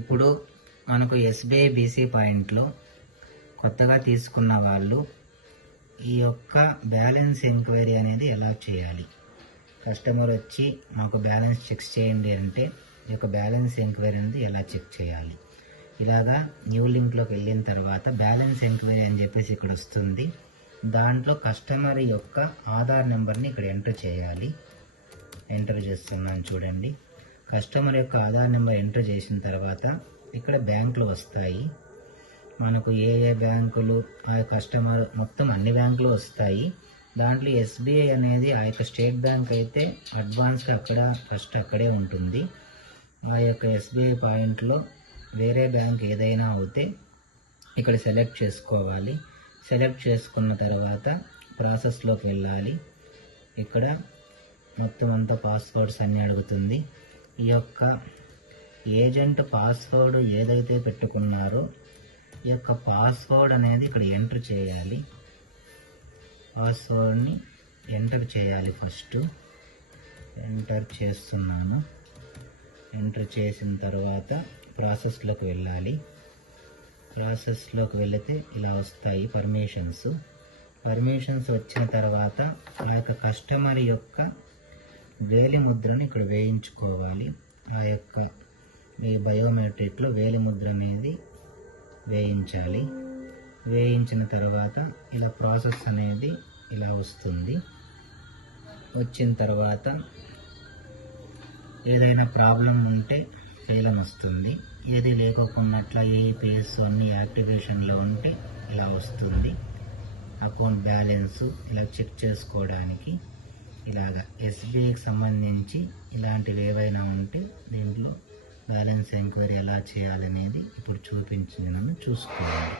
ఇప్పుడు మనకు SBI BC పాయింట్లో కొత్తగా తీసుకున్న వాళ్ళు ఈ యొక్క బ్యాలెన్స్ ఎంక్వైరీ అనేది ఎలా చేయాలి? కస్టమర్ వచ్చి మాకు బ్యాలెన్స్ చెక్ చేయండి అంటే ఈ యొక్క బ్యాలెన్స్ ఎంక్వైరీ అనేది ఎలా చెక్ చేయాలి? ఇలాగా న్యూ లింక్లోకి వెళ్ళిన తర్వాత బ్యాలెన్స్ ఎంక్వైరీ అని చెప్పేసి ఇక్కడ వస్తుంది. దాంట్లో కస్టమర్ యొక్క ఆధార్ నెంబర్ని ఇక్కడ ఎంటర్ చేయాలి. ఎంటర్ చేస్తున్నాను చూడండి. కస్టమర్ యొక్క ఆధార్ నెంబర్ ఎంటర్ చేసిన తర్వాత ఇక్కడ బ్యాంకులు వస్తాయి. మనకు ఏ ఏ బ్యాంకులు కస్టమర్ మొత్తం అన్ని బ్యాంకులు వస్తాయి. దాంట్లో ఎస్బీఐ అనేది ఆ యొక్క స్టేట్ బ్యాంక్ అయితే అడ్వాన్స్గా అక్కడ ఫస్ట్ అక్కడే ఉంటుంది. ఆ యొక్క ఎస్బీఐ పాయింట్లో వేరే బ్యాంక్ ఏదైనా అవుతే ఇక్కడ సెలెక్ట్ చేసుకోవాలి. సెలెక్ట్ చేసుకున్న తర్వాత ప్రాసెస్లోకి వెళ్ళాలి. ఇక్కడ మొత్తం అంతా పాస్వర్డ్స్ అన్నీ అడుగుతుంది. ఈ యొక్క ఏజెంట్ పాస్వర్డ్ ఏదైతే పెట్టుకున్నారో ఈ యొక్క పాస్వర్డ్ అనేది ఇక్కడ ఎంటర్ చేయాలి. పాస్వర్డ్ని ఎంటర్ చేయాలి. ఫస్ట్ ఎంటర్ చేస్తున్నాను. ఎంటర్ చేసిన తర్వాత ప్రాసెస్లోకి వెళ్ళాలి. ప్రాసెస్లోకి వెళితే ఇలా వస్తాయి పర్మిషన్స్ వచ్చిన తర్వాత ఆ యొక్క కస్టమర్ యొక్క వేలి ముద్రను ఇక్కడ వేయించుకోవాలి. ఆ యొక్క మీ బయోమెట్రిక్లో వేలి ముద్ర అనేది వేయించాలి. వేయించిన తర్వాత ఇలా ప్రాసెస్ అనేది ఇలా వస్తుంది. వచ్చిన తర్వాత ఏదైనా ప్రాబ్లం ఉంటే ఫెయిల్ అని వస్తుంది. ఏది లేకోకున్నట్ల ఏఈపీఎస్ అన్ని యాక్టివేషన్లో ఉంటే ఇలా వస్తుంది. అకౌంట్ బ్యాలెన్స్ ఇలా చెక్ చేసుకోవడానికి ఇలాగా ఎస్బీఐకి సంబంధించి ఇలాంటివి ఏవైనా ఉంటే దీంట్లో బ్యాలెన్స్ ఎంక్వైరీ ఎలా చేయాలనేది ఇప్పుడు చూపించినాను, చూసుకోండి.